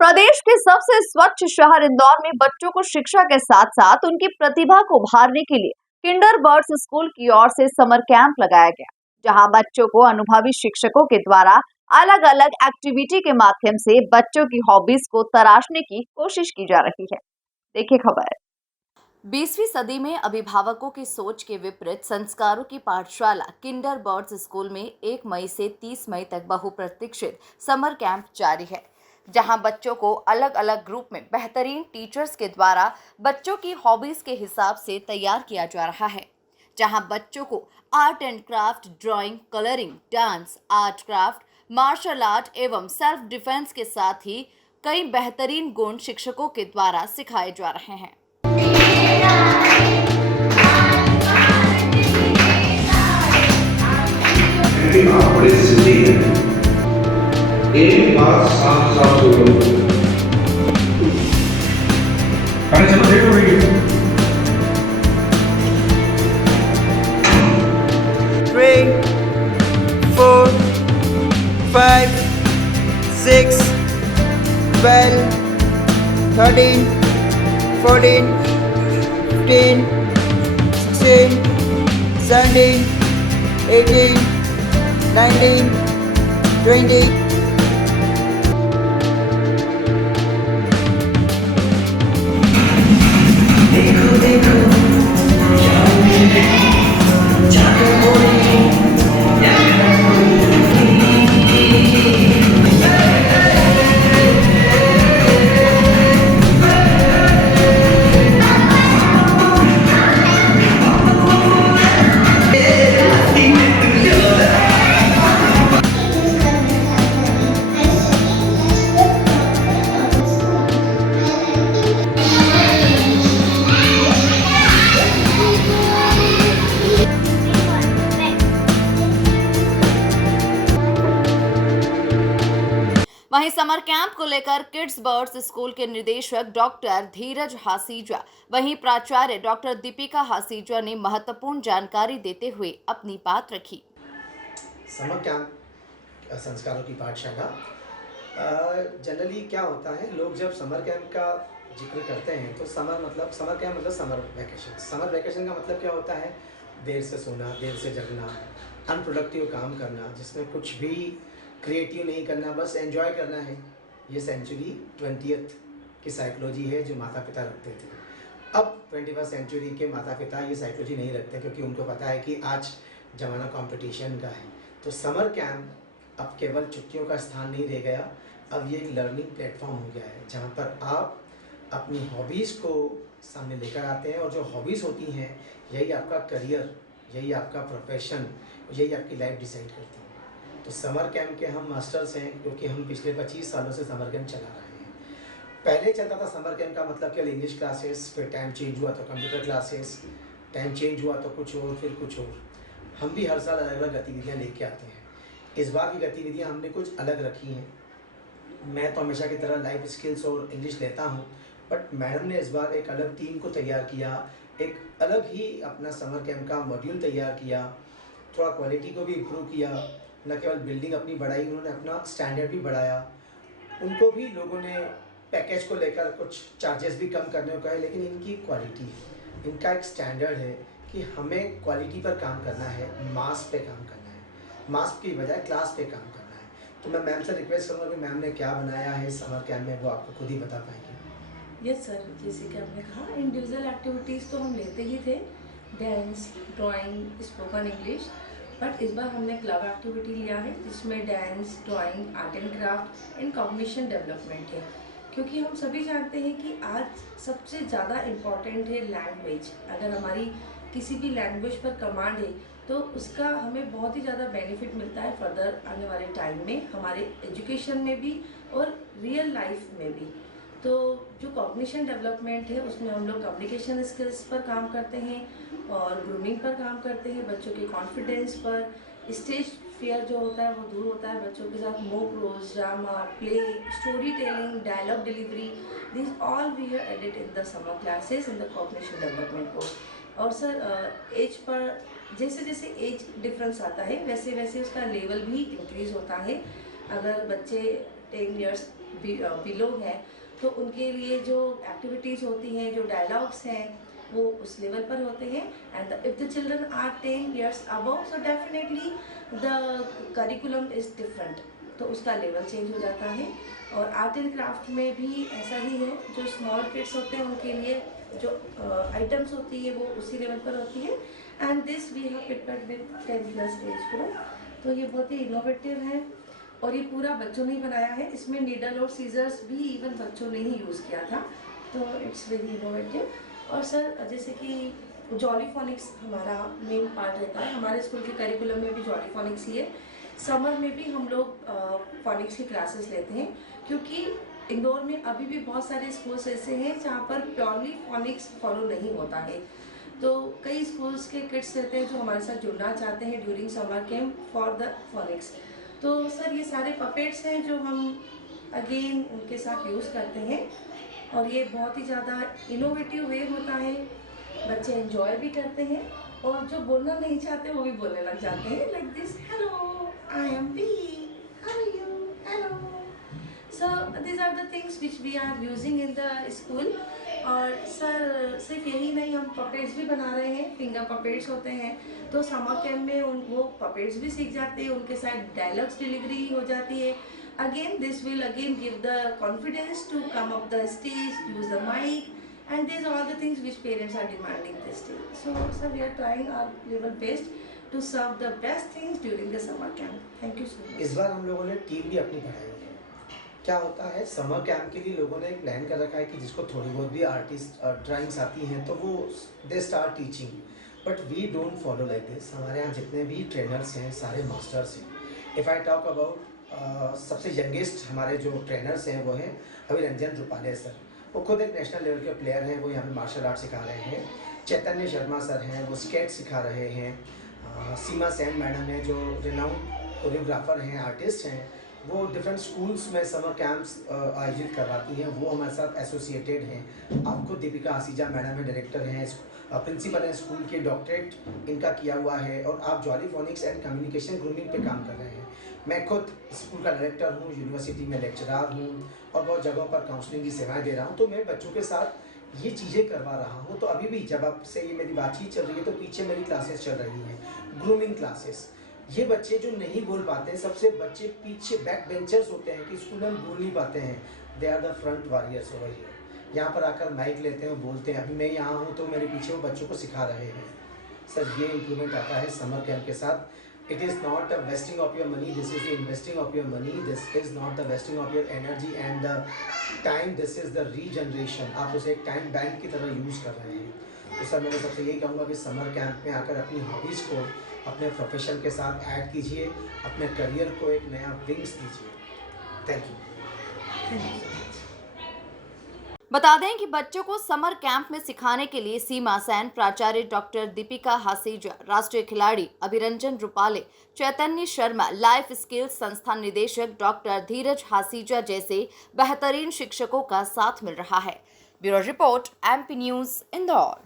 प्रदेश के सबसे स्वच्छ शहर इंदौर में बच्चों को शिक्षा के साथ साथ उनकी प्रतिभा को उभारने के लिए किंडर बर्ड्स स्कूल की ओर से समर कैंप लगाया गया, जहां बच्चों को अनुभवी शिक्षकों के द्वारा अलग अलग एक्टिविटी के माध्यम से बच्चों की हॉबीज को तराशने की कोशिश की जा रही है। देखिए खबर। 20वीं सदी में अभिभावकों की सोच के विपरीत संस्कारों की पाठशाला किंडर बर्ड्स स्कूल में 1 मई से 30 मई तक बहुप्रतीक्षित समर कैंप जारी है, जहां बच्चों को अलग अलग ग्रुप में बेहतरीन टीचर्स के द्वारा बच्चों की हॉबीज के हिसाब से तैयार किया जा रहा है। जहां बच्चों को art and craft, drawing, colouring, dance, art craft, martial art एवं सेल्फ डिफेंस के साथ ही कई बेहतरीन गुण शिक्षकों के द्वारा सिखाए जा रहे हैं। आप बड़ी सिद्धि है, एक बात साफ साफ बोलो। अरे चलो देखो वीडियो। 3, 4, 5, 6, 12, 13, 14, 15, 16, 17, 18, 19, 20. देखो देखो जाकर बोली वहीं समर कैंप को लेकर किड्स बर्ड्स स्कूल के निदेशक डॉक्टर धीरज हासीजा, वहीं प्राचार्य डॉक्टर दीपिका हासीजा ने महत्वपूर्ण जानकारी देते हुए अपनी बात रखी। समर कैंप संस्कारों की पाठशाला जनरली क्या होता है, लोग जब समर कैंप का जिक्र करते हैं तो समर कैंप मतलब समर वैकेशन। समर वैकेशन का मतलब क्या होता है? देर से सोना, देर से जगना, अनप्रोडक्टिव काम करना, जिसमें कुछ भी क्रिएटिव नहीं करना, बस एंजॉय करना है। ये सेंचुरी 20th की साइकोलॉजी है जो माता पिता रखते थे। अब 21st सेंचुरी के माता पिता ये साइकोलॉजी नहीं रखते, क्योंकि उनको पता है कि आज ज़माना कंपटीशन का है। तो समर कैंप अब केवल छुट्टियों का स्थान नहीं रह गया, अब ये एक लर्निंग प्लेटफॉर्म हो गया है, जहाँ पर आप अपनी हॉबीज़ को सामने लेकर आते हैं, और जो हॉबीज़ होती हैं यही आपका करियर, यही आपका प्रोफेशन, यही आपकी लाइफ डिसाइड करती है। तो समर कैंप के हम मास्टर्स हैं, क्योंकि हम पिछले 25 सालों से समर कैंप चला रहे हैं। पहले चलता था समर कैंप का मतलब केवल इंग्लिश क्लासेस, फिर टाइम चेंज हुआ तो कंप्यूटर क्लासेस, टाइम चेंज हुआ तो कुछ और, फिर कुछ और। हम भी हर साल अलग अलग गतिविधियाँ लेके आते हैं। इस बार की गतिविधियाँ हमने कुछ अलग रखी हैं। मैं तो हमेशा की तरह लाइफ स्किल्स और इंग्लिश लेता हूँ, बट मैडम ने इस बार एक अलग टीम को तैयार किया, एक अलग ही अपना समर कैंप का मॉड्यूल तैयार किया, थोड़ा क्वालिटी को भी इम्प्रूव किया। न केवल बिल्डिंग अपनी बढ़ाई, उन्होंने अपना स्टैंडर्ड भी बढ़ाया। उनको भी लोगों ने पैकेज को लेकर कुछ चार्जेस भी कम करने को कहे, लेकिन इनकी क्वालिटी है, इनका एक स्टैंडर्ड है कि हमें क्वालिटी पर काम करना है, मास पे काम करना है, मास की बजाय क्लास पे काम करना है। तो मैं मैम से रिक्वेस्ट करूँगा कि मैम ने क्या बनाया है समर कैंप में, वो आपको खुद ही बता पाएंगे। यस सर, जैसे कि आपने कहा इंडिविजुअल एक्टिविटीज़ तो हम लेते ही थे, dance, drawing, spoken English, but इस बार हमने क्लब एक्टिविटी लिया है, जिसमें dance, drawing, art and craft and cognition development है। क्योंकि हम सभी जानते हैं कि आज सबसे ज़्यादा इम्पॉर्टेंट है लैंग्वेज। अगर हमारी किसी भी लैंग्वेज पर कमांड है तो उसका हमें बहुत ही ज़्यादा बेनिफिट मिलता है फर्दर आने वाले टाइम में, हमारे एजुकेशन में भी और रियल लाइफ में भी। तो जो कॉग्निशन डेवलपमेंट है उसमें हम लोग कम्युनिकेशन स्किल्स पर काम करते हैं और ग्रूमिंग पर काम करते हैं, बच्चों के कॉन्फिडेंस पर, स्टेज फियर जो होता है वो दूर होता है, बच्चों के साथ मोक रोज, drama, play, story telling, dialogue delivery, this all we have added in the summer classes in the cognition development course. और सर एज पर जैसे जैसे एज डिफरेंस आता है वैसे वैसे उसका लेवल भी इंक्रीज होता है। अगर बच्चे 10 ईयर्स बिलो हैं, तो उनके लिए जो एक्टिविटीज़ होती हैं, जो डायलॉग्स हैं, वो उस लेवल पर होते हैं. And if the children are 10 years above, so definitely the curriculum is different, तो उसका लेवल चेंज हो जाता है. और आर्ट एंड क्राफ्ट में भी ऐसा ही है, जो स्मॉल किड्स होते हैं उनके लिए जो आइटम्स होती है वो उसी लेवल पर होती है. And this we have prepared with 10+ age group. तो ये बहुत ही इनोवेटिव है और ये पूरा बच्चों ने ही बनाया है. इसमें नीडल और सीजर्स भी इवन बच्चों ने ही यूज़ किया था, तो इट्स वेरी इनोवेटिव. और सर जैसे कि जॉलीफोनिक्स हमारा मेन पार्ट रहता है. हमारे स्कूल के करिकुलम में भी जॉलीफोनिक्स ही है. समर में भी हम लोग फोनिक्स की क्लासेस लेते हैं, क्योंकि इंदौर में अभी भी बहुत सारे स्कूल्स ऐसे हैं जहाँ पर प्योरली फोनिक्स फॉलो नहीं होता है. तो कई स्कूल्स के किड्स रहते हैं जो हमारे साथ जुड़ना चाहते हैं during summer camp for the phoenix. तो सर ये सारे पपेट्स हैं जो हम अगेन उनके साथ यूज़ करते हैं, और ये बहुत ही ज़्यादा इनोवेटिव वे होता है. बच्चे एंजॉय भी करते हैं और जो बोलना नहीं चाहते वो भी बोलने लग जाते हैं, like this, hello I am B, how are you, hello. So this are the things which we are using in the school. और सर सिर्फ यही नहीं, हम पपेट्स भी बना रहे हैं. फिंगर पपेट्स होते हैं, तो समर कैम्प में वो पपेट्स भी सीख जाते हैं, उनके साथ डायलॉग्स डिलीवरी हो जाती है. Again, this will again give the confidence to come up the stage, use the mic, and these are all the things which parents are demanding this day. So, sir, we are trying our level best to serve the best things during the summer camp. Thank you so much. इस बार हम लोगों ने team भी अपनी बढ़ाई है. क्या होता है, समर कैंप के लिए लोगों ने एक प्लान कर रखा है कि जिसको थोड़ी बहुत भी आर्टिस्ट ड्राइंग्स आती हैं तो वो they start teaching. But we don't follow like this. हमारे यहाँ जितने भी ट्रेनर्स हैं सारे मास्टर्स हैं. इफ़ आई टॉक अबाउट सबसे यंगेस्ट हमारे जो ट्रेनर्स हैं वो हैं अभिरंजन रूपाले सर. वो खुद एक नेशनल लेवल के प्लेयर हैं. वो यहाँ पे मार्शल आर्ट सिखा रहे हैं. चैतन्य शर्मा सर हैं, वो स्केट सिखा रहे हैं. सीमा सेन मैडम है जो रिनाउंड कोरियोग्राफर हैं, आर्टिस्ट हैं. वो डिफरेंट स्कूल्स में समर कैंप्स आयोजित करवाती हैं. वो हमारे साथ एसोसिएटेड हैं. आपको दीपिका आसीजा मैडम है, डायरेक्टर हैं, प्रिंसिपल हैं स्कूल के, डॉक्टरेट इनका किया हुआ है. और आप जॉलीफोनिक्स एंड कम्युनिकेशन ग्रूमिंग पे काम कर रहे हैं. मैं खुद स्कूल का डायरेक्टर हूँ, यूनिवर्सिटी में लेक्चरार हूँ और बहुत जगहों पर काउंसलिंग की सेवाएं दे रहा हूँ. तो मैं बच्चों के साथ ये चीज़ें करवा रहा हूँ. तो अभी भी जब आपसे ये मेरी बातचीत चल रही है तो पीछे मेरी क्लासेस चल रही हैं, ग्रूमिंग क्लासेस. ये बच्चे जो नहीं बोल पाते हैं, सबसे बच्चे पीछे बैक बेंचर्स होते हैं कि स्कूल में बोल नहीं पाते हैं, they are the front warriors over here. यहाँ पर आकर माइक लेते हैं, बोलते हैं. अभी मैं यहाँ हूँ तो मेरे पीछे वो बच्चों को सिखा रहे हैं. सर ये इम्प्रूवमेंट आता है समर कैंप के साथ. It is not a wasting of your money. This is the investing of your money. This is not the wasting of your energy and the time. This is the regeneration. आप उसे एक time bank की तरह use कर रहे हैं. तो sir मैं तो सबसे यही कहूँगा कि समर कैंप में आकर अपनी हॉबीज़ को अपने प्रोफेशन के साथ ऐड कीजिए, अपने करियर को एक नया विंग्स दीजिए. Thank you. बता दें कि बच्चों को समर कैंप में सिखाने के लिए सीमा सेन, प्राचार्य डॉक्टर दीपिका हासीजा, राष्ट्रीय खिलाड़ी अभिरंजन रूपाले, चैतन्य शर्मा, लाइफ स्किल्स संस्थान निदेशक डॉक्टर धीरज हासीजा जैसे बेहतरीन शिक्षकों का साथ मिल रहा है. Bureau report, MP news, Indore.